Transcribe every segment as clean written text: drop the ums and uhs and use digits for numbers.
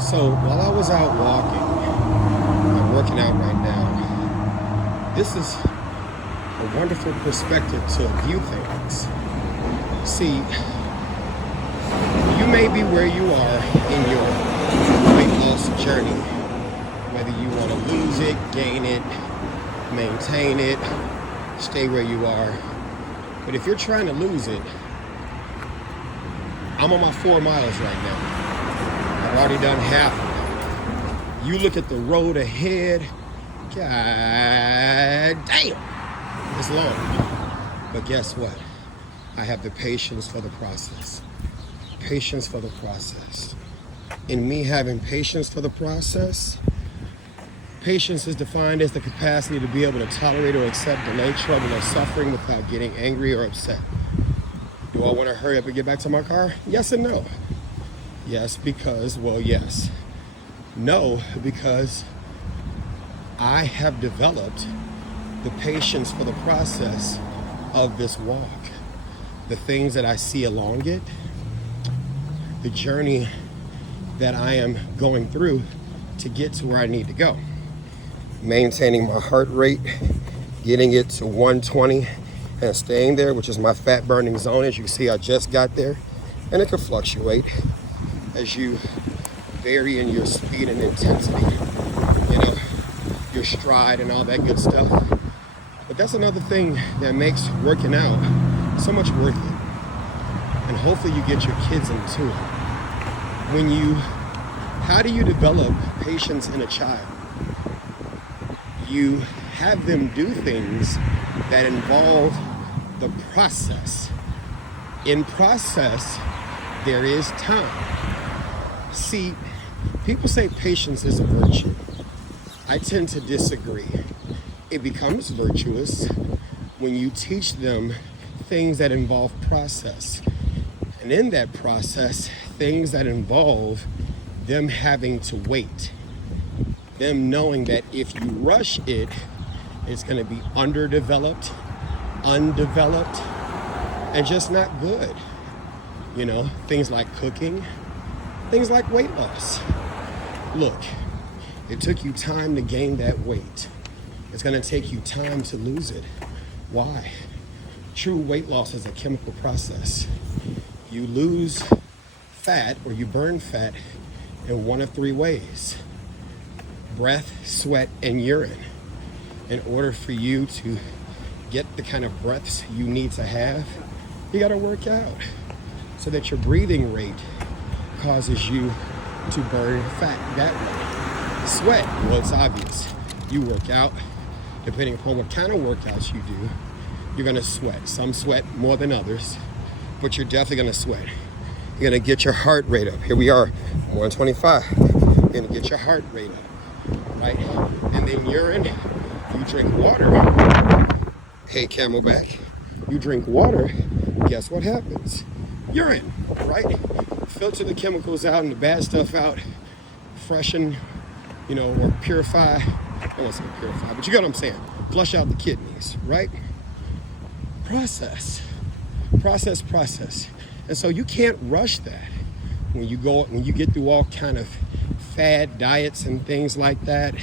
So while I was out walking, I'm working out right now, this is a wonderful perspective to view things. See, you may be where you are in your weight loss journey, whether you want to lose it, gain it, maintain it, stay where you are. But if you're trying to lose it, I'm on my 4 miles right now. I've already done half of it. You look at the road ahead, god damn, it's long. But guess what? I have the patience for the process. Patience for the process. In me having patience for the process, patience is defined as the capacity to be able to tolerate or accept delay, trouble, or suffering without getting angry or upset. Do I want to hurry up and get back to my car? Yes and no. Yes, because, well, yes. No, because I have developed the patience for the process of this walk. The things that I see along it, the journey that I am going through to get to where I need to go. Maintaining my heart rate, getting it to 120 and staying there, which is my fat burning zone. As you can see, I just got there, and it can fluctuate as you vary in your speed and intensity, your stride and all that good stuff. But that's another thing that makes working out so much worth it. And hopefully you get your kids into it. How do you develop patience in a child? You have them do things that involve the process. In process, there is time. See, people say patience is a virtue. I tend to disagree. It becomes virtuous when you teach them things that involve process. And in that process, things that involve them having to wait. Them knowing that if you rush it, it's going to be underdeveloped, undeveloped, and just not good. Things like cooking, things like weight loss. Look, it took you time to gain that weight. It's going to take you time to lose it. Why? True weight loss is a chemical process. You lose fat or you burn fat in one of 3 ways: breath, sweat, and urine. In order for you to get the kind of breaths you need to have, you got to work out so that your breathing rate causes you to burn fat that way. Sweat, well, it's obvious. You work out, depending upon what kind of workouts you do, you're going to sweat. Some sweat more than others, but you're definitely going to sweat. You're going to get your heart rate up. Here we are, 125. You're going to get your heart rate up, right? And then urine, you drink water. Hey, Camelback, you drink water, guess what happens? Urine, right? Filter the chemicals out and the bad stuff out, freshen, or purify. I don't want to say purify, but you get what I'm saying. Flush out the kidneys, right? Process. And so you can't rush that. When you get through all kind of fad diets and things like that,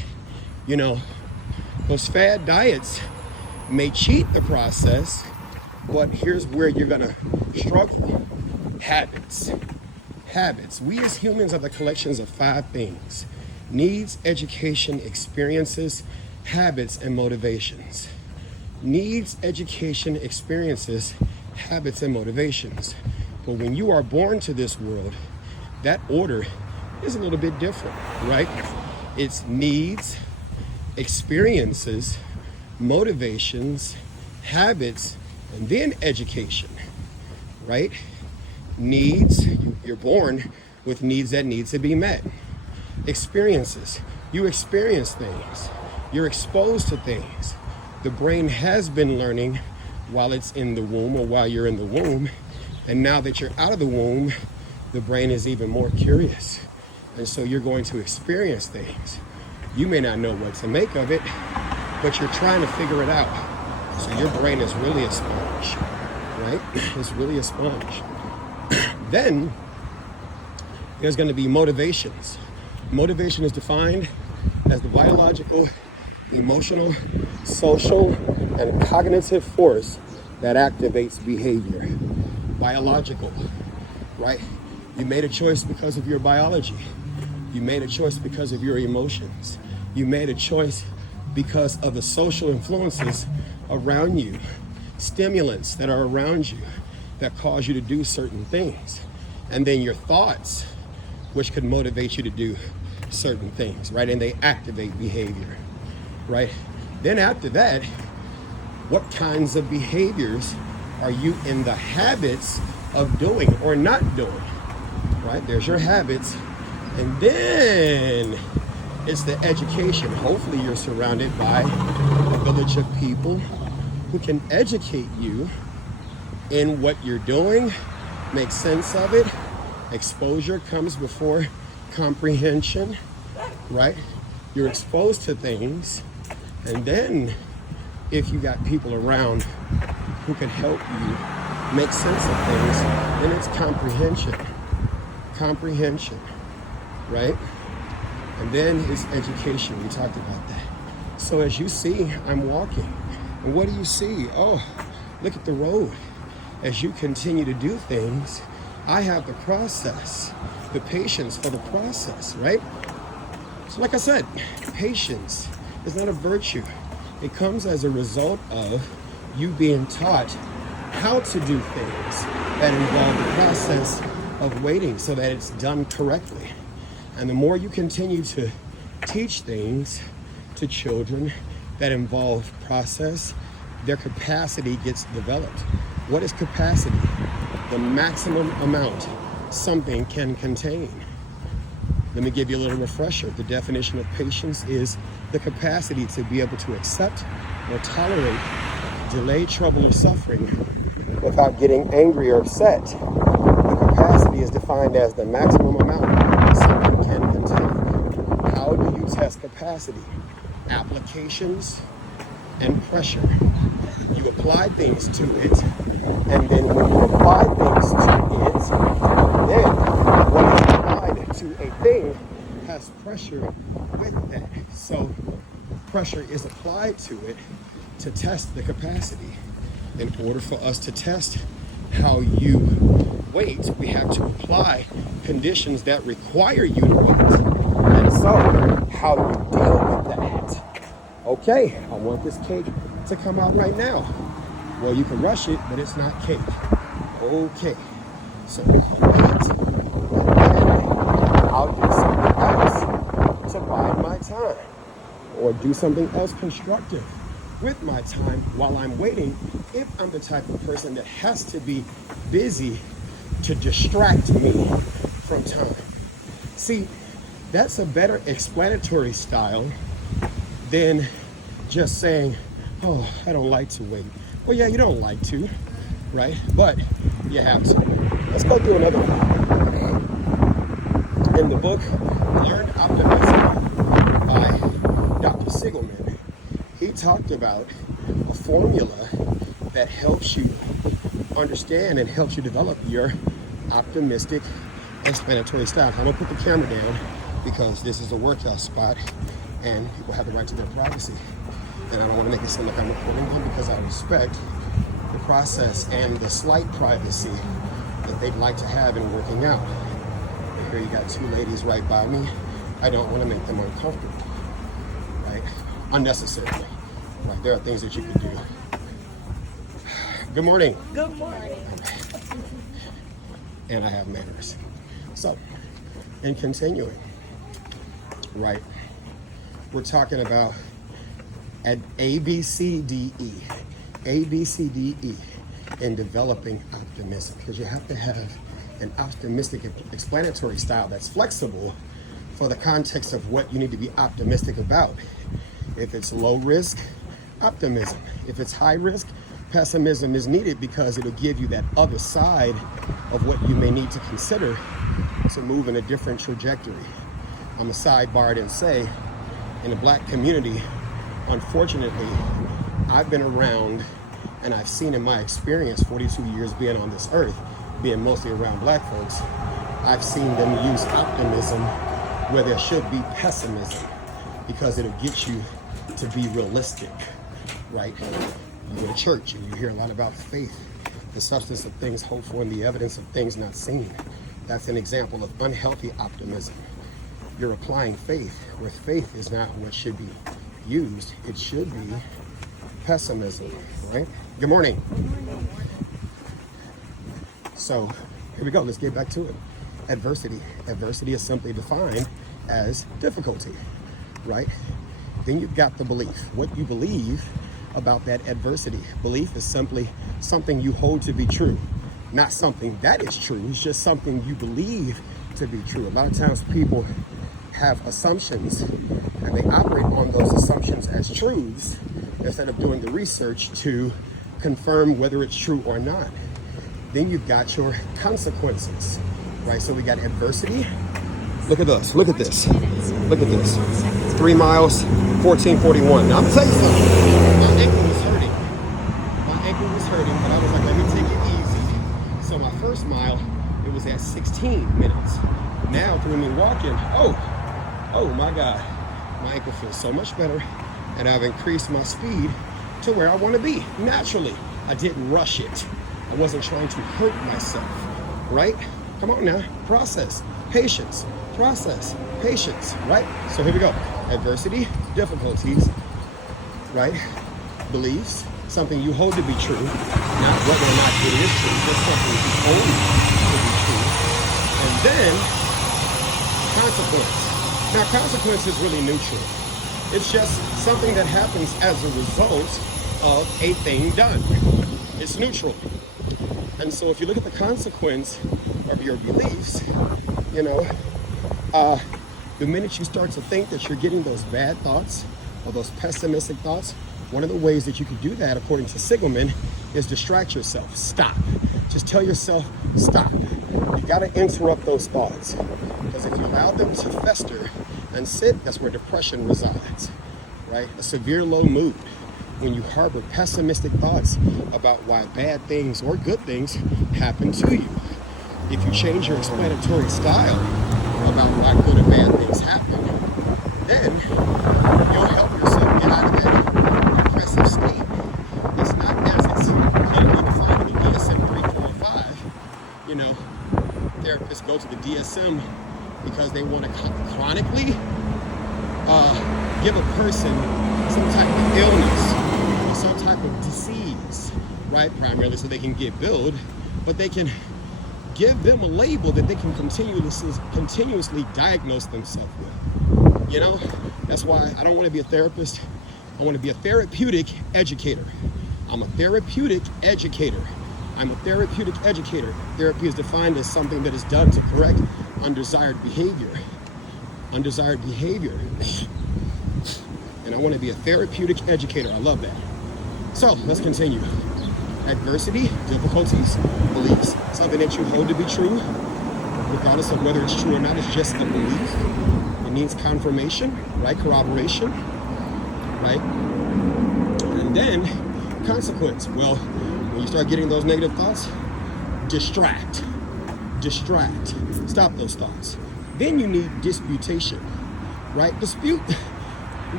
those fad diets may cheat the process, but here's where you're gonna struggle. Habits. We as humans are the collections of 5 things: needs, education, experiences, habits, and motivations. Needs, education, experiences, habits, and motivations. But when you are born to this world, that order is a little bit different, right? It's needs, experiences, motivations, habits, and then education, right? Needs, you're born with needs that need to be met. Experiences, you experience things. You're exposed to things. The brain has been learning while it's in the womb or while you're in the womb. And now that you're out of the womb, the brain is even more curious. And so you're going to experience things. You may not know what to make of it, but you're trying to figure it out. So your brain is really a sponge, right? It's really a sponge. Then there's going to be motivations. Motivation is defined as the biological, emotional, social, and cognitive force that activates behavior. Biological, right? You made a choice because of your biology. You made a choice because of your emotions. You made a choice because of the social influences around you, stimulants that are around you that cause you to do certain things. And then your thoughts, which could motivate you to do certain things, right? And they activate behavior, right? Then after that, what kinds of behaviors are you in the habits of doing or not doing, right? There's your habits. And then it's the education. Hopefully you're surrounded by a village of people who can educate you in what you're doing, make sense of it. Exposure comes before comprehension, right? You're exposed to things, and then if you got people around who can help you make sense of things, then it's comprehension, right? And then it's education. We talked about that. So as you see, I'm walking, and what do you see? Oh, look at the road. As you continue to do things, I have the process, the patience for the process, right? So like I said, patience is not a virtue. It comes as a result of you being taught how to do things that involve the process of waiting so that it's done correctly. And the more you continue to teach things to children that involve process, their capacity gets developed. What is capacity? The maximum amount something can contain. Let me give you a little refresher. The definition of patience is the capacity to be able to accept or tolerate delay, trouble, or suffering without getting angry or upset. The capacity is defined as the maximum amount something can contain. How do you test capacity? Applications and pressure. You apply things to it, and then when you apply things to it, then what is applied to a thing has pressure with that. So pressure is applied to it to test the capacity. In order for us to test how you wait, we have to apply conditions that require you to wait. And so, how do you deal with that? Okay, I want this cake to come out right now. Well, you can rush it, but it's not cake. Okay, so I'll wait, and then I'll do something else to bide my time, or do something else constructive with my time while I'm waiting, if I'm the type of person that has to be busy to distract me from time. See, that's a better explanatory style than just saying, oh, I don't like to wait. Well, yeah, you don't like to, right? But you have to. Let's go through another one. In the book, Learn Optimism by Dr. Sigelman, he talked about a formula that helps you understand and helps you develop your optimistic explanatory style. I'm gonna put the camera down because this is a workout spot and people have the right to their privacy. And I don't want to make it seem like I'm recording them because I respect the process and the slight privacy that they'd like to have in working out. And here you got two ladies right by me. I don't want to make them uncomfortable, right? Unnecessarily, right? There are things that you can do. Good morning. Good morning. And I have manners. So, in continuing, right, we're talking about at ABCDE in developing optimism, because you have to have an optimistic explanatory style that's flexible for the context of what you need to be optimistic about. If it's low risk, optimism. If it's high risk, pessimism is needed because it'll give you that other side of what you may need to consider to move in a different trajectory. I'm a sidebar it and say, in the Black community, unfortunately, I've been around and I've seen in my experience, 42 years being on this earth, being mostly around Black folks, I've seen them use optimism where there should be pessimism, because it'll get you to be realistic, right? You go to church and you hear a lot about faith, the substance of things hoped for and the evidence of things not seen. That's an example of unhealthy optimism. You're applying faith where faith is not what should be used. It should be pessimism, right? Good morning. So here we go. Let's get back to it. Adversity. Adversity is simply defined as difficulty, right? Then you've got the belief. What you believe about that adversity. Belief is simply something you hold to be true, not something that is true. It's just something you believe to be true. A lot of times people have assumptions and they operate on those assumptions as truths instead of doing the research to confirm whether it's true or not. Then you've got your consequences, right? So we got adversity. Look at this. Look at this. Look at this. 3 miles, 14:41. Now I'm gonna tell you something. My ankle was hurting. My ankle was hurting, but I was like, let me take it easy. So my first mile, it was at 16 minutes. Now through me walking, oh my God, my ankle feels so much better, and I've increased my speed to where I want to be naturally. I didn't rush it. I wasn't trying to hurt myself, right? Come on now, process, patience, process, patience, right? So here we go. Adversity, difficulties, right? Beliefs, something you hold to be true, not whether or not it is true, just something you hold to be true. And then consequence. Now consequence is really neutral. It's just something that happens as a result of a thing done. It's neutral. And so if you look at the consequence of your beliefs, you know, the minute you start to think that you're getting those bad thoughts or those pessimistic thoughts, one of the ways that you can do that, according to Sigelman, is distract yourself. Stop. Just tell yourself, stop. You got to interrupt those thoughts, because if you allow them to fester and sit, that's where depression resides, right? A severe low mood. When you harbor pessimistic thoughts about why bad things or good things happen to you. If you change your explanatory style about why good or bad things happen, then you'll help yourself get out of that depressive state. It's not as it's clinically defined in the DSM 3, 4, and 5. You know, therapists go to the DSM because they want to chronically give a person some type of illness or some type of disease, right? Primarily so they can get billed, but they can give them a label that they can continuously diagnose themselves with. You know, that's why I don't want to be a therapist. I want to be a therapeutic educator. I'm a therapeutic educator. I'm a therapeutic educator. Therapy is defined as something that is done to correct undesired behavior. Undesired behavior. And I want to be a therapeutic educator. I love that. So let's continue. Adversity, difficulties, beliefs, something that you hold to be true, regardless of whether it's true or not. It's just a belief. It needs confirmation, right? Corroboration, right? And then consequence. Well, when you start getting those negative thoughts, distract. Stop those thoughts. Then you need disputation, right? Dispute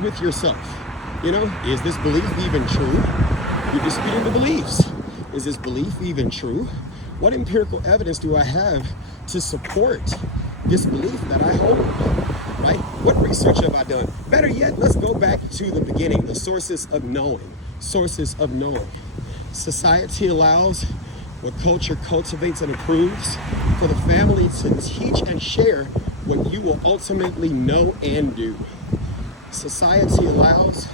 with yourself. You know, is this belief even true? You're disputing the beliefs. Is this belief even true? What empirical evidence do I have to support this belief that I hold, right? What research have I done? Better yet, let's go back to the beginning, the sources of knowing. Sources of knowing. Society allows what culture cultivates and approves for the family to teach and share what you will ultimately know and do. Society allows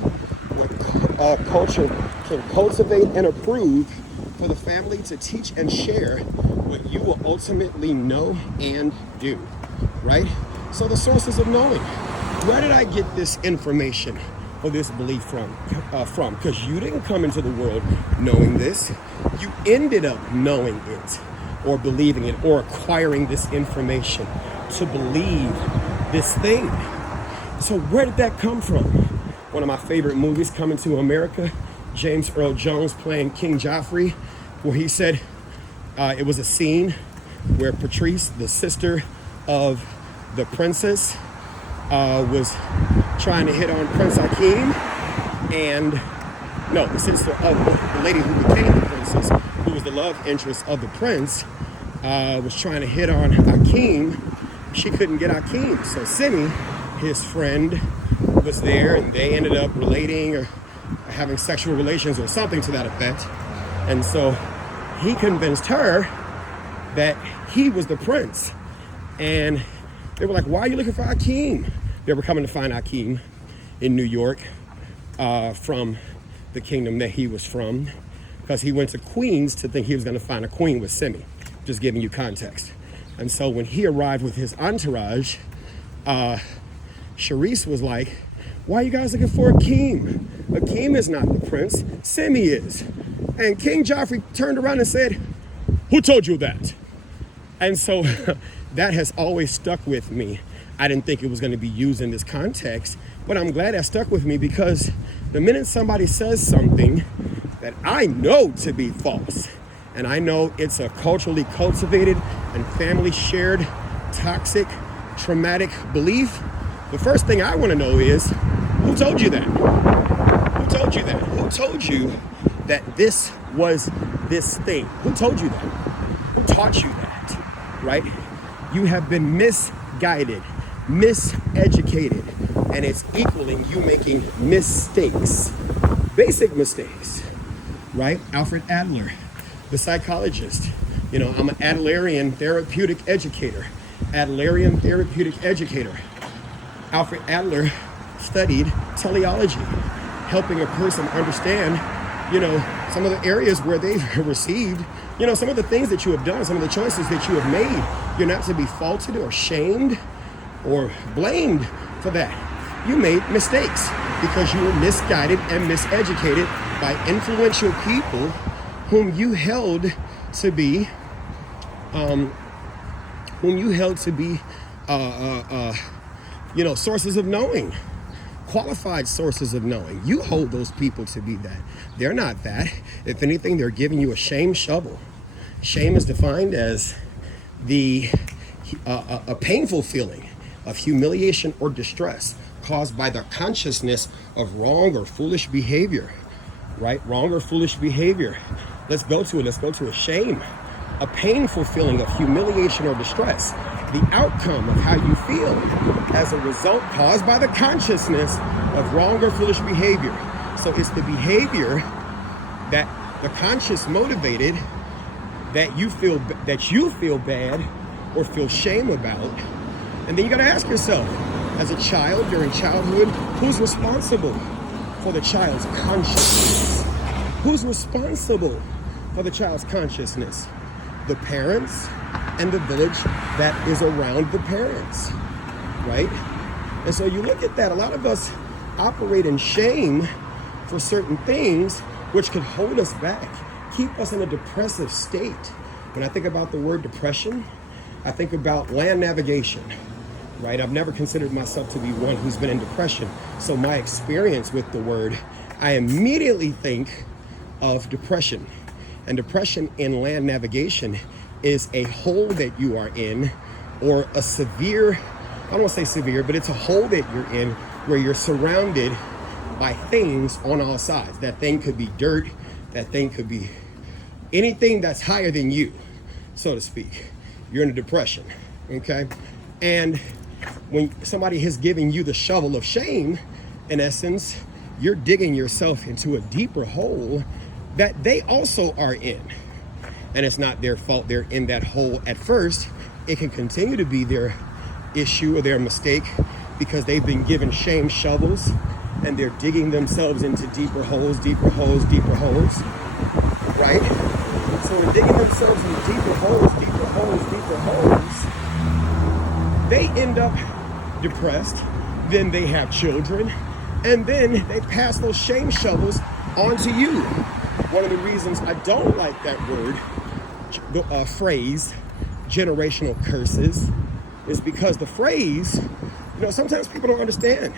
what culture can cultivate and approve for the family to teach and share what you will ultimately know and do, right? So the sources of knowing. Where did I get this information or this belief from? Because you didn't come into the world knowing this. You ended up knowing it or believing it or acquiring this information to believe this thing. So where did that come from? One of my favorite movies, Coming to America, James Earl Jones playing King Joffrey, where he said it was a scene where Patrice, the sister of the princess, was trying to hit on Prince Akeem, and no, the sister of the lady who became the princess, who was the love interest of the prince, was trying to hit on Akeem. She couldn't get Akeem, so Simi, his friend, was there, and they ended up relating or having sexual relations or something to that effect. And so he convinced her that he was the prince. And they were like, why are you looking for Akeem? They were coming to find Akeem in New York from the kingdom that he was from, because he went to Queens to think he was going to find a queen with Simi, just giving you context. And so when he arrived with his entourage, Charisse was like, why are you guys looking for Akeem? Akeem is not the prince, Simi is. And King Joffrey turned around and said, who told you that? And so that has always stuck with me. I didn't think it was going to be used in this context, but I'm glad that stuck with me, because the minute somebody says something that I know to be false, and I know it's a culturally cultivated and family shared toxic, traumatic belief, the first thing I want to know is, who told you that? Who told you that? Who told you that this was this thing? Who told you that? Who taught you that? Right? You have been misguided, miseducated, and it's equaling you making mistakes, basic mistakes, right? Alfred Adler, the psychologist. You know, I'm an Adlerian therapeutic educator. Adlerian therapeutic educator. Alfred Adler studied teleology, helping a person understand, you know, some of the areas where they've received, you know, some of the things that you have done, some of the choices that you have made. You're not to be faulted or shamed or blamed for that. You made mistakes because you were misguided and miseducated by influential people whom you held to be, you know, sources of knowing, qualified sources of knowing. You hold those people to be that. They're not that. If anything, they're giving you a shame shovel. Shame is defined as a painful feeling of humiliation or distress caused by the consciousness of wrong or foolish behavior, right? Wrong or foolish behavior. Let's go to it. Shame, a painful feeling of humiliation or distress, the outcome of how you feel as a result caused by the consciousness of wrong or foolish behavior. So it's the behavior that the conscious motivated that you feel bad or feel shame about. And then you got to ask yourself, as a child, during childhood, who's responsible for the child's consciousness? Who's responsible for the child's consciousness? The parents and the village that is around the parents, right? And so you look at that, a lot of us operate in shame for certain things which could hold us back, keep us in a depressive state. When I think about the word depression, I think about land navigation, right? I've never considered myself to be one who's been in depression. So my experience with the word, I immediately think of depression. And depression in land navigation is a hole that you are in, or a severe, I don't want to say severe, but it's a hole that you're in where you're surrounded by things on all sides. That thing could be dirt, that thing could be anything that's higher than you, so to speak. You're in a depression, okay? And when somebody has given you the shovel of shame, in essence, you're digging yourself into a deeper hole that they also are in. And it's not their fault they're in that hole at first. It can continue to be their issue or their mistake because they've been given shame shovels and they're digging themselves into deeper holes, right? So in digging themselves into deeper holes, they end up depressed. Then they have children, and then they pass those shame shovels on to you. One of the reasons I don't like that word, the phrase, generational curses, is because the phrase, you know, sometimes people don't understand.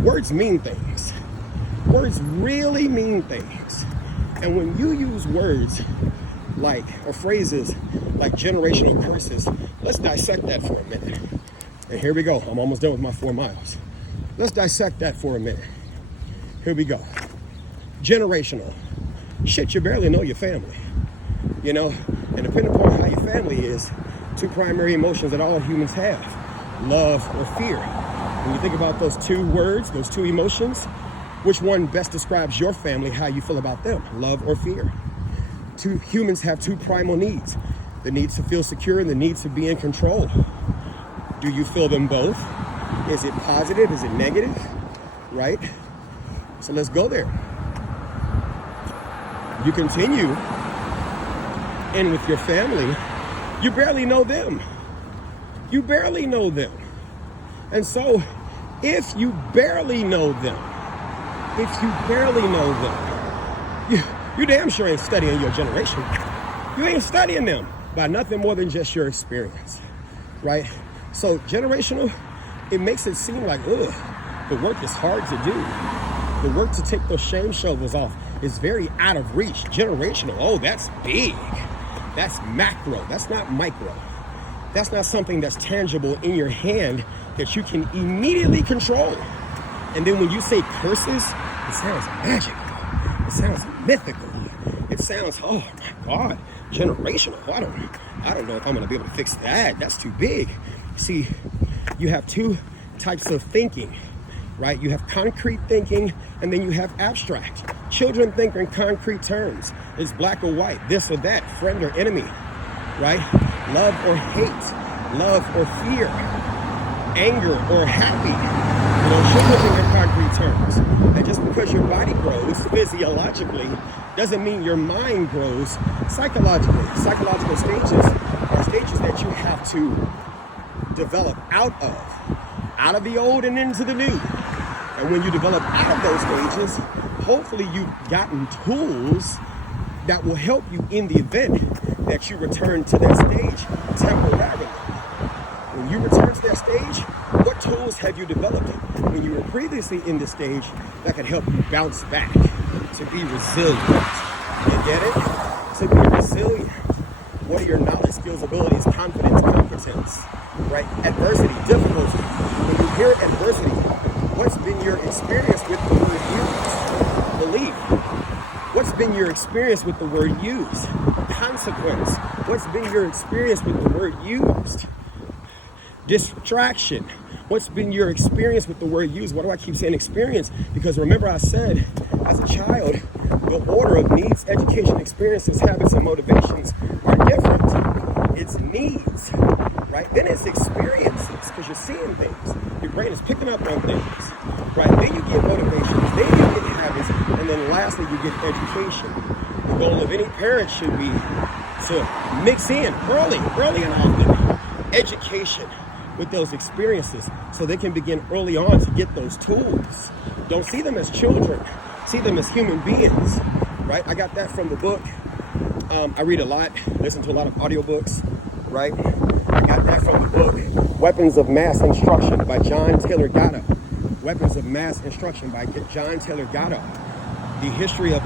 Words mean things. Words really mean things. And when you use words like, or phrases like generational curses, let's dissect that for a minute. And here we go. I'm almost done with my 4 miles. Let's dissect that for a minute. Here we go. Generational. Shit, you barely know your family. You know, and depending upon how your family is, 2 primary emotions that all humans have, love or fear. When you think about those 2 words, those 2 emotions, which one best describes your family, how you feel about them, love or fear? Humans have 2 primal needs, the need to feel secure and the need to be in control. Do you feel them both? Is it positive? Is it negative? Right? So let's go there. You continue in with your family, you barely know them. You barely know them. And so if you barely know them, you damn sure ain't studying your generation. You ain't studying them by nothing more than just your experience, right? So generational, it makes it seem like, ugh, the work is hard to do. The work to take those shame shovels off is very out of reach. Generational, oh, that's big. That's macro, that's not micro. That's not something that's tangible in your hand that you can immediately control. And then when you say curses, it sounds magical. It sounds mythical. It sounds, oh my God, generational. I don't know if I'm gonna be able to fix that. That's too big. See, you have 2 types of thinking, right? You have concrete thinking and then you have abstract. Children think in concrete terms. It's black or white, this or that, friend or enemy, right? Love or hate, love or fear, anger or happy. You know, children think in concrete terms. And just because your body grows physiologically doesn't mean your mind grows psychologically. Psychological stages are stages that you have to develop out of the old and into the new. And when you develop out of those stages, hopefully you've gotten tools that will help you in the event that you return to that stage temporarily. When you return to that stage, what tools have you developed when you were previously in the stage that could help you bounce back, to be resilient? You get it? To be resilient. What are your knowledge, skills, abilities, confidence, competence, right? Adversity, difficulty. When you hear adversity, what's been your experience with the word used? Belief. What's been your experience with the word used? Consequence. What's been your experience with the word used? Distraction. What's been your experience with the word used? Why do I keep saying experience? Because remember I said, as a child, the order of needs, education, experiences, habits, and motivations are different. It's needs, right? Then it's experiences, because you're seeing things. Your brain is picking up on things, right? Then you get motivations, then you get habits, and then lastly, you get education. The goal of any parent should be to mix in early and often, education with those experiences so they can begin early on to get those tools. Don't see them as children, see them as human beings, right? I got that from the book. I read a lot, listen to a lot of audiobooks, right? I got that from the book, Weapons of Mass Instruction by John Taylor Gatto. Weapons of Mass Instruction by John Taylor Gatto. The history of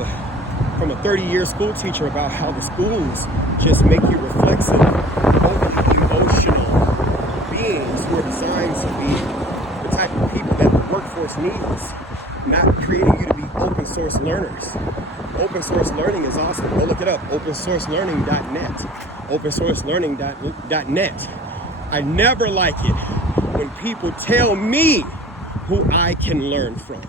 from a 30-year school teacher about how the schools just make you reflexive, overly emotional beings who are designed to be the type of people that the workforce needs, not creating you to be open source learners. Open source learning is awesome. Go look it up, opensourcelearning.net, opensourcelearning.net. I never like it when people tell me who I can learn from.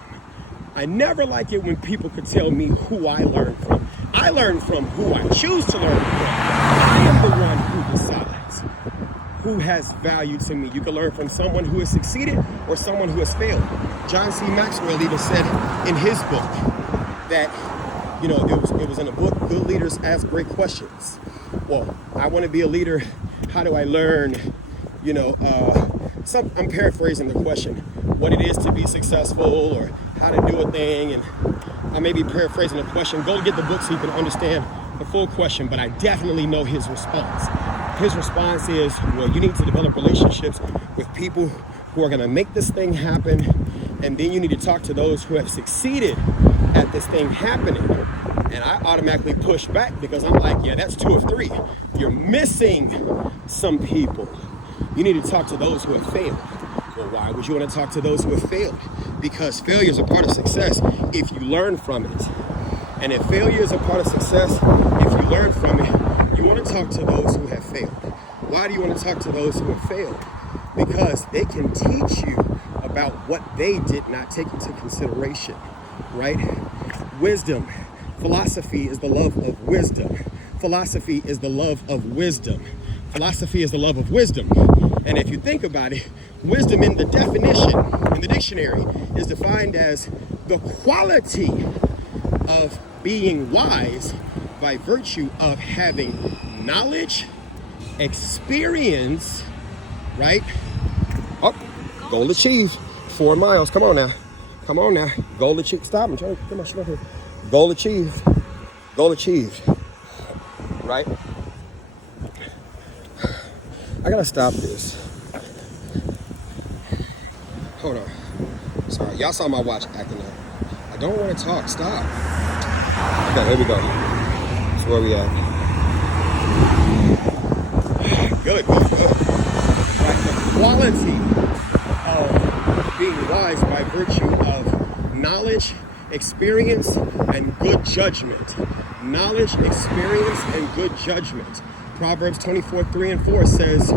I never like it when people could tell me who I learn from. I learn from who I choose to learn from. I am the one who decides who has value to me. You can learn from someone who has succeeded or someone who has failed. John C. Maxwell even said in his book that, you know, it was in a book, Good Leaders Ask Great Questions. Well, I want to be a leader. How do I learn? You know, I'm paraphrasing the question, what it is to be successful or how to do a thing. And I may be paraphrasing the question. Go get the book so you can understand the full question, but I definitely know his response. His response is, well, you need to develop relationships with people who are going to make this thing happen. And then you need to talk to those who have succeeded at this thing happening. And I automatically push back because I'm like, yeah, that's 2 of 3. You're missing some people. You need to talk to those who have failed. Well, why would you want to talk to those who have failed? Because failure is a part of success if you learn from it. And if failure is a part of success, if you learn from it, you want to talk to those who have failed. Why do you want to talk to those who have failed? Because they can teach you about what they did not take into consideration, right? Wisdom. Philosophy is the love of wisdom. Philosophy is the love of wisdom. Philosophy is the love of wisdom. And if you think about it, wisdom in the definition, in the dictionary, is defined as the quality of being wise by virtue of having knowledge, experience, right? Oh, goal achieved. 4 miles. Come on now. Come on now. Goal achieved. Stop. I'm trying to get my shit up here. Goal achieved. Goal achieved. Right? I gotta stop this. Hold on. Sorry. Y'all saw my watch acting up. I don't want to talk. Stop. Okay, here we go. That's where we at. Good. Right. The quality of being wise by virtue of knowledge, experience, and good judgment. Knowledge, experience, and good judgment. Proverbs 24:3-4 says,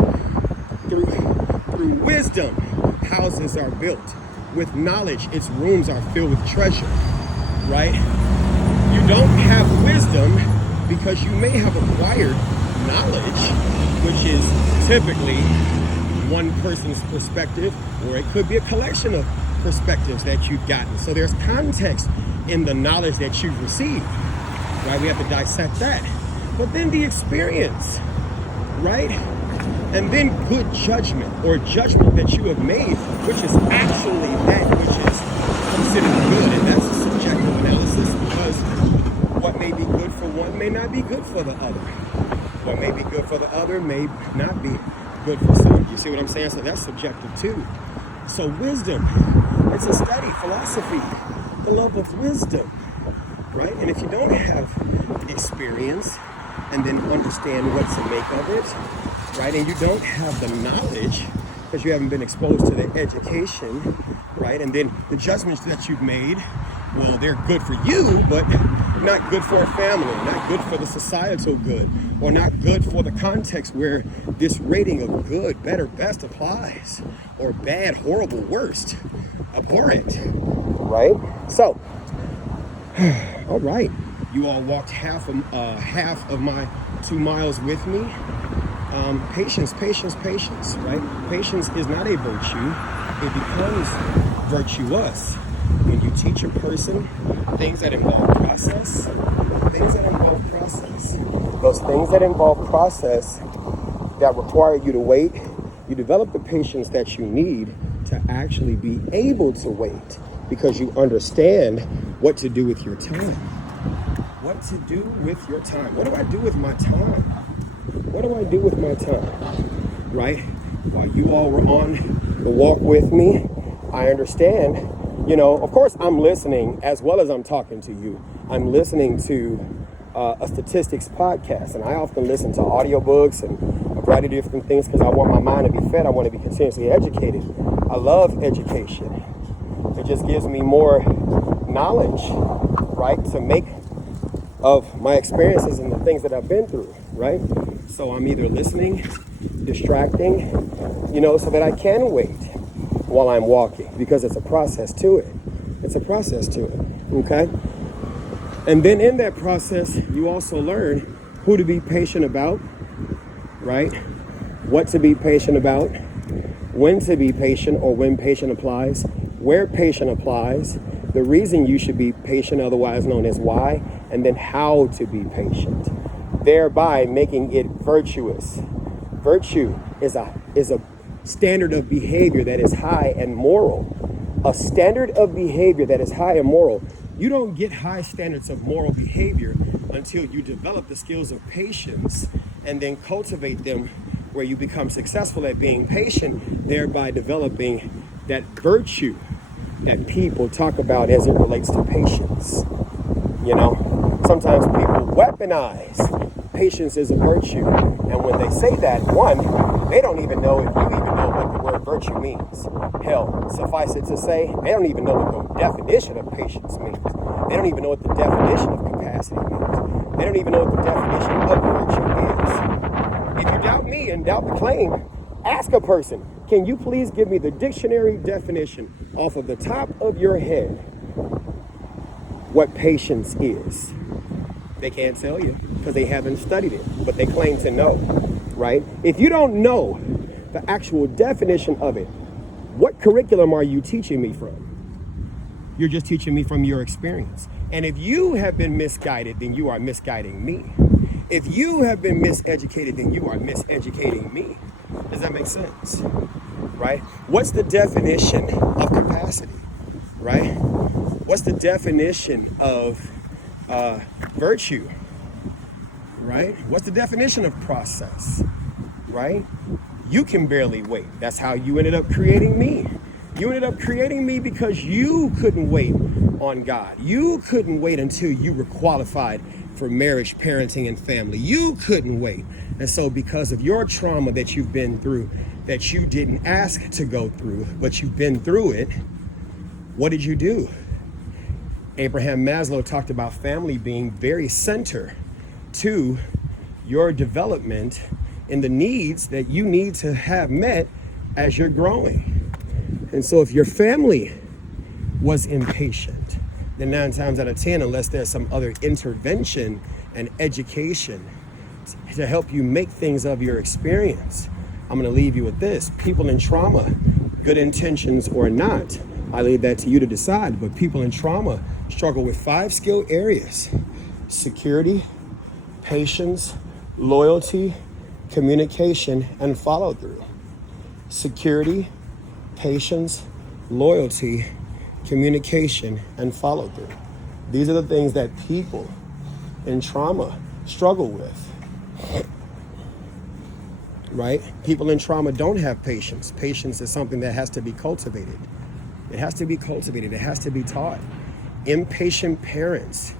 through wisdom, houses are built. With knowledge, its rooms are filled with treasure. Right? You don't have wisdom because you may have acquired knowledge, which is typically one person's perspective, or it could be a collection of perspectives that you've gotten. So there's context in the knowledge that you've received, right? We have to dissect that. But then the experience, right? And then good judgment, or judgment that you have made, which is actually that which is considered good. And that's a subjective analysis, because what may be good for one may not be good for the other. What may be good for the other may not be good for some. You see what I'm saying? So that's subjective too. So wisdom, it's a study, philosophy, the love of wisdom, right? And if you don't have experience and then understand what to make of it, right? And you don't have the knowledge because you haven't been exposed to the education, right? And then the judgments that you've made, well, they're good for you, but not good for a family, not good for the societal good, or not good for the context where this rating of good, better, best applies, or bad, horrible, worst, abhorrent, right? So, all right, you all walked half of my 2 miles with me. Patience, right? Patience is not a virtue. It becomes virtuous when you teach a person things that involve process, those things that involve process that require you to wait, you develop the patience that you need to actually be able to wait, because you understand what to do with your time. What to do with your time. What do I do with my time? What do I do with my time? Right? While you all were on the walk with me, I understand, of course I'm listening as well as I'm talking to you. I'm listening to a statistics podcast, and I often listen to audiobooks and a variety of different things because I want my mind to be fed. I want to be continuously educated. I love education. It just gives me more knowledge, right, to make of my experiences and the things that I've been through, right? So I'm either listening, distracting, so that I can wait while I'm walking, because it's a process to it. Okay? And then in that process, you also learn who to be patient about, right? What to be patient about, when to be patient, or when patient applies, where patient applies, the reason you should be patient, otherwise known as why, and then how to be patient, thereby making it virtuous. Virtue is a standard of behavior that is high and moral. A standard of behavior that is high and moral. You don't get high standards of moral behavior until you develop the skills of patience and then cultivate them where you become successful at being patient, thereby developing that virtue that people talk about as it relates to patience. Sometimes people weaponize patience as a virtue. And when they say that, one, They don't even know if you even know what the word virtue means. Hell, suffice it to say, they don't even know what the definition of patience means. They don't even know what the definition of capacity means. They don't even know what the definition of virtue is. If you doubt me and doubt the claim, ask a person, can you please give me the dictionary definition off of the top of your head what patience is? They can't tell you because they haven't studied it, but they claim to know, right? If you don't know the actual definition of it, what curriculum are you teaching me from? You're just teaching me from your experience. And if you have been misguided, then you are misguiding me. If you have been miseducated, then you are miseducating me. Does that make sense? Right? What's the definition of capacity? Right? What's the definition of virtue? Right? What's the definition of process? Right? You can barely wait. That's how you ended up creating me. You ended up creating me because you couldn't wait on God. You couldn't wait until you were qualified for marriage, parenting, and family. You couldn't wait. And so because of your trauma that you've been through, that you didn't ask to go through, but you've been through it, what did you do? Abraham Maslow talked about family being very center to your development and the needs that you need to have met as you're growing. And so if your family was impatient, then 9 times out of 10, unless there's some other intervention and education to help you make things of your experience, I'm going to leave you with this. People in trauma, good intentions or not, I leave that to you to decide, but people in trauma struggle with 5 skill areas: security, patience, loyalty, communication, and follow through. Security, patience, loyalty, communication, and follow through. These are the things that people in trauma struggle with. Right? People in trauma don't have patience. Patience is something that has to be cultivated. It has to be cultivated. It has to be taught. Impatient parents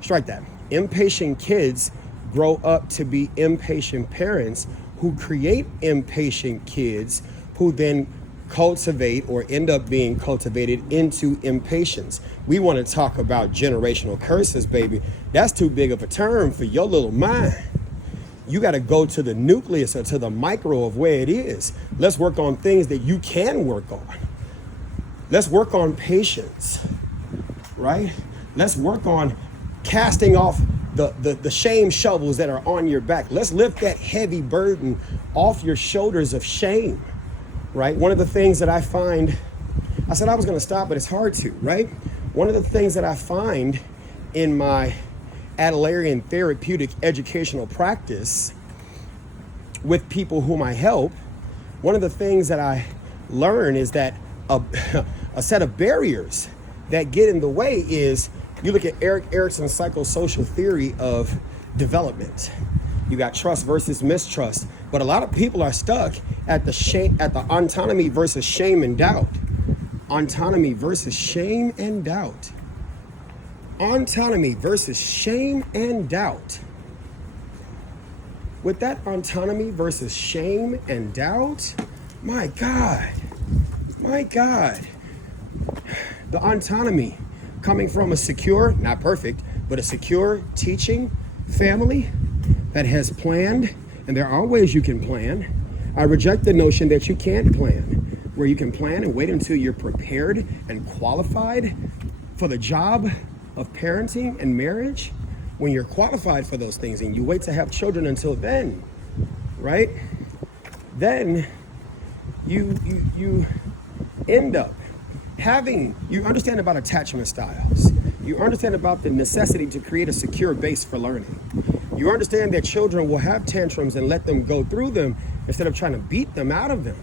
strike that. Impatient kids grow up to be impatient parents who create impatient kids who then cultivate or end up being cultivated into impatience. We want to talk about generational curses, baby. That's too big of a term for your little mind. You got to go to the nucleus or to the micro of where it is. Let's work on things that you can work on. Let's work on patience, right? Let's work on casting off the shame shovels that are on your back. Let's lift that heavy burden off your shoulders of shame, right? One of the things that I find, I said I was going to stop, but it's hard to, right? One of the things that I find in my Adlerian therapeutic educational practice with people whom I help, one of the things that I learn is that a set of barriers that get in the way is, you look at Erik Erikson's psychosocial theory of development. You got trust versus mistrust, but a lot of people are stuck at the autonomy versus shame and doubt. Autonomy versus shame and doubt. Autonomy versus shame and doubt. With that autonomy versus shame and doubt, my God, the autonomy coming from a secure, not perfect, but a secure teaching family that has planned, and there are ways you can plan. I reject the notion that you can't plan, where you can plan and wait until you're prepared and qualified for the job of parenting and marriage. When you're qualified for those things and you wait to have children until then, right? Then you end up you understand about attachment styles. You understand about the necessity to create a secure base for learning. You understand that children will have tantrums and let them go through them instead of trying to beat them out of them,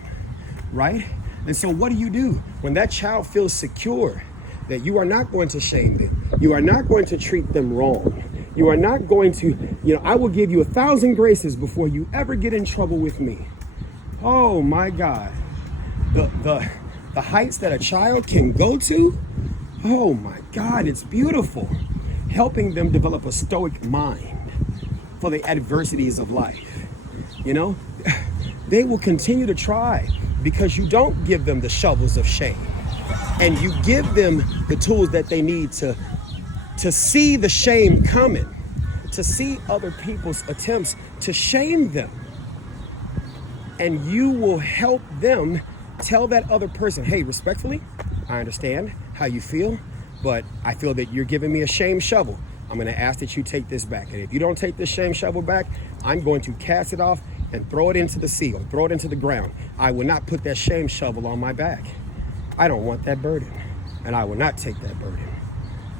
right? And so what do? When that child feels secure, that you are not going to shame them. You are not going to treat them wrong. You are not going to, I will give you 1,000 graces before you ever get in trouble with me. Oh my God. The heights that a child can go to, oh my God, it's beautiful. Helping them develop a stoic mind for the adversities of life. they will continue to try because you don't give them the shovels of shame. And you give them the tools that they need to see the shame coming, to see other people's attempts to shame them. And you will help them tell that other person, hey, respectfully, I understand how you feel, but I feel that you're giving me a shame shovel. I'm going to ask that you take this back. And if you don't take this shame shovel back, I'm going to cast it off and throw it into the sea or throw it into the ground. I will not put that shame shovel on my back. I don't want that burden, and I will not take that burden.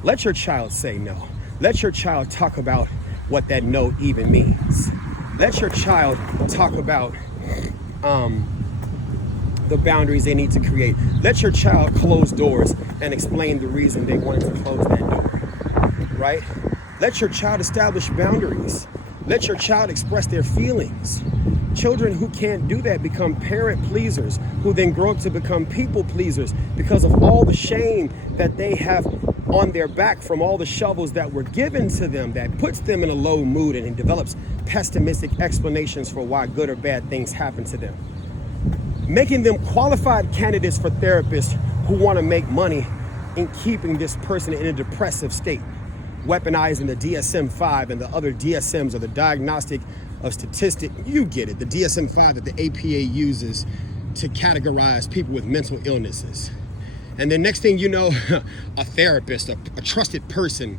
Let your child say no. Let your child talk about what that no even means. Let your child talk about the boundaries they need to create. Let your child close doors and explain the reason they wanted to close that door, right? Let your child establish boundaries. Let your child express their feelings. Children who can't do that become parent pleasers, who then grow up to become people pleasers because of all the shame that they have on their back from all the shovels that were given to them, that puts them in a low mood and develops pessimistic explanations for why good or bad things happen to them. Making them qualified candidates for therapists who want to make money in keeping this person in a depressive state, weaponizing the DSM-5 and the other DSMs, or the diagnostic of statistic, you get it, the DSM-5 that the APA uses to categorize people with mental illnesses. And then next thing you know, a therapist, a trusted person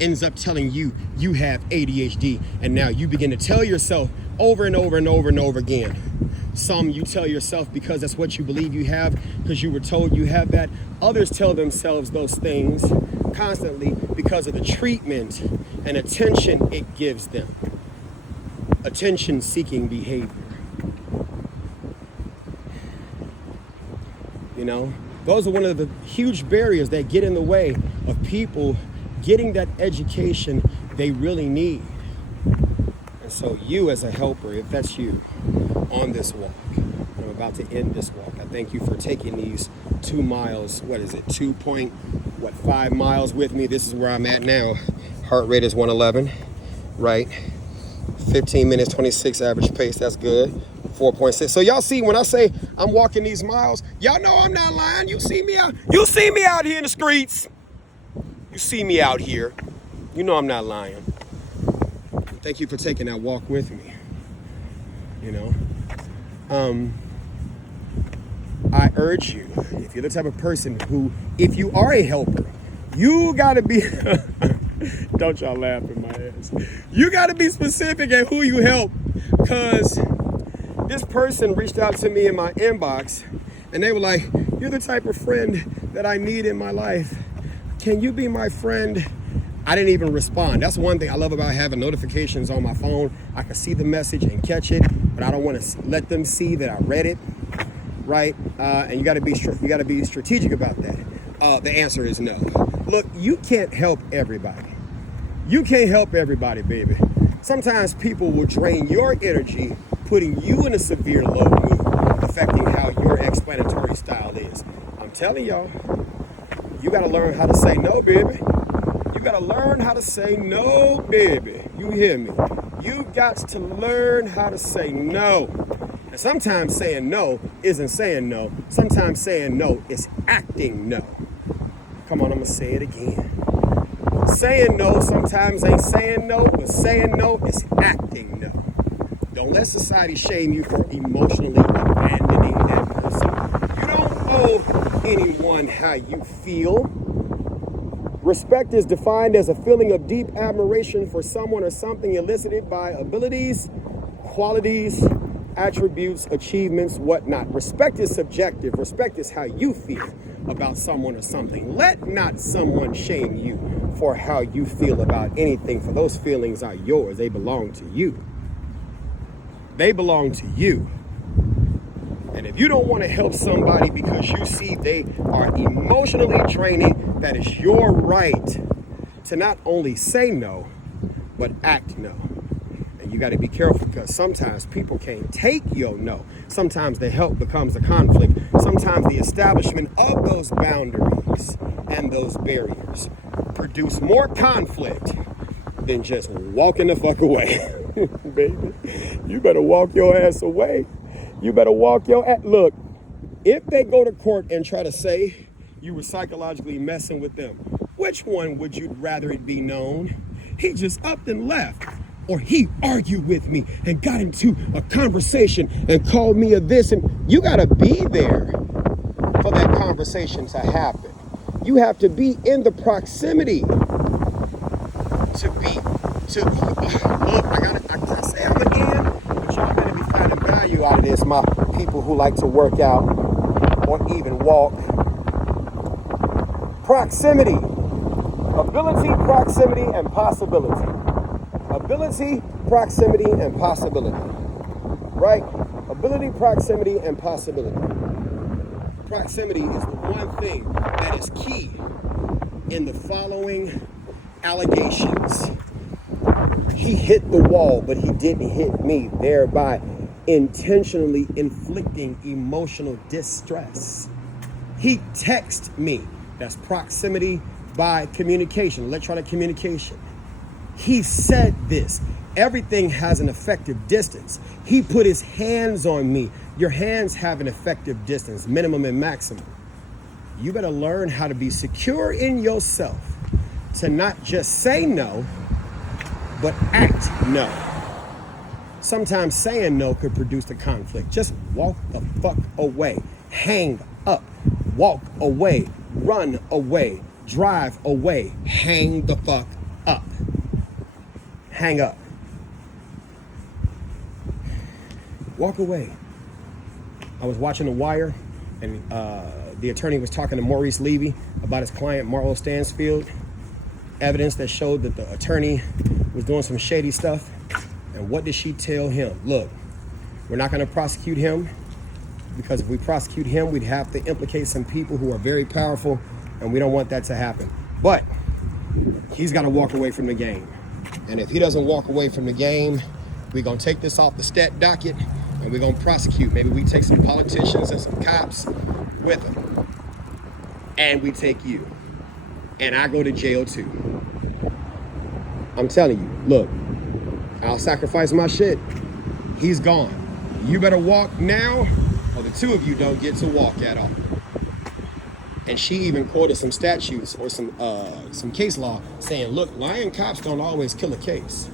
ends up telling you you have ADHD, and now you begin to tell yourself over and over and over and over again. Some you tell yourself because that's what you believe you have, because you were told you have that. Others tell themselves those things constantly because of the treatment and attention it gives them. Attention-seeking behavior. You know, those are one of the huge barriers that get in the way of people getting that education they really need. And so you as a helper, if that's you, on this walk, I'm about to end this walk. I thank you for taking these 2 miles, 2.5 miles with me. This is where I'm at now. Heart rate is 111, right? 15 minutes, 26 average pace, that's good. 4.6. So y'all see, when I say I'm walking these miles, y'all know I'm not lying. You see me out here in the streets. You see me out here. You know I'm not lying. Thank you for taking that walk with me. You know, I urge you, if you're the type of person who, if you are a helper, you gotta be, don't y'all laugh in my ass. You gotta be specific at who you help, because this person reached out to me in my inbox and they were like, you're the type of friend that I need in my life. Can you be my friend? I didn't even respond. That's one thing I love about having notifications on my phone. I can see the message and catch it, but I don't want to let them see that I read it, right? And you got to be strategic about that. The answer is no. Look, you can't help everybody. You can't help everybody, baby. Sometimes people will drain your energy, putting you in a severe low mood, affecting how your explanatory style is. I'm telling y'all, you got to learn how to say no, baby. You got to learn how to say no, baby. You hear me? You got to learn how to say no. And sometimes saying no isn't saying no. Sometimes saying no is acting no. Come on, I'm going to say it again. Saying no sometimes ain't saying no, but saying no is acting no. Don't let society shame you for emotionally abandoning that person. You don't owe anyone how you feel. Respect is defined as a feeling of deep admiration for someone or something elicited by abilities, qualities, attributes, achievements, whatnot. Respect is subjective. Respect is how you feel about someone or something. Let not someone shame you for how you feel about anything, for those feelings are yours. They belong to you. They belong to you. And if you don't want to help somebody because you see they are emotionally draining, that is your right to not only say no, but act no. And you got to be careful, because sometimes people can't take your no. Sometimes the help becomes a conflict. Sometimes the establishment of those boundaries and those barriers produce more conflict than just walking the fuck away. Baby, you better walk your ass away. You better walk your ass. Look, if they go to court and try to say you were psychologically messing with them, which one would you rather it be known? He just upped and left. Or he argued with me and got into a conversation and called me a this. And you got to be there for that conversation to happen. You have to be in the proximity look, I say I'm again, but y'all better be finding value out of this, my people who like to work out or even walk. Proximity. Ability, proximity, and possibility. Ability, proximity, and possibility. Right? Ability, proximity, and possibility. Proximity is the one thing that is key in the following allegations. He hit the wall, but he didn't hit me, thereby intentionally inflicting emotional distress. He texted me. That's proximity by communication, electronic communication. He said this. Everything has an effective distance. He put his hands on me. Your hands have an effective distance, minimum and maximum. You better learn how to be secure in yourself, to not just say no, but act no. Sometimes saying no could produce the conflict. Just walk the fuck away. Hang up. Walk away. Run away. Drive away. Hang the fuck up. Hang up. Walk away. I was watching The Wire, and the attorney was talking to Maurice Levy about his client, Marlo Stansfield. Evidence that showed that the attorney was doing some shady stuff. And what did she tell him? Look, we're not going to prosecute him, because if we prosecute him, we'd have to implicate some people who are very powerful, and we don't want that to happen. But he's got to walk away from the game. And if he doesn't walk away from the game, we're going to take this off the stat docket and we're going to prosecute. Maybe we take some politicians and some cops with them. And we take you. And I go to jail too. I'm telling you, look, I'll sacrifice my shit. He's gone. You better walk now, or the two of you don't get to walk at all. And she even quoted some statutes or some case law saying, look, lying cops don't always kill a case.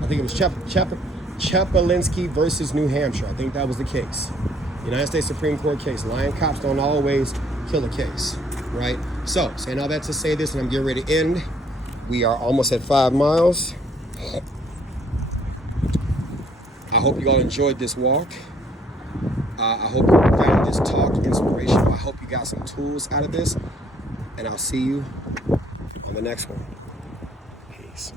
I think it was Chapelinski versus New Hampshire. I think that was the case. United States Supreme Court case. Lying cops don't always kill a case, right? So, saying all that to say this, and I'm getting ready to end. We are almost at 5 miles. I hope you all enjoyed this walk. I hope you found this talk inspirational. I hope you got some tools out of this. And I'll see you on the next one. Peace.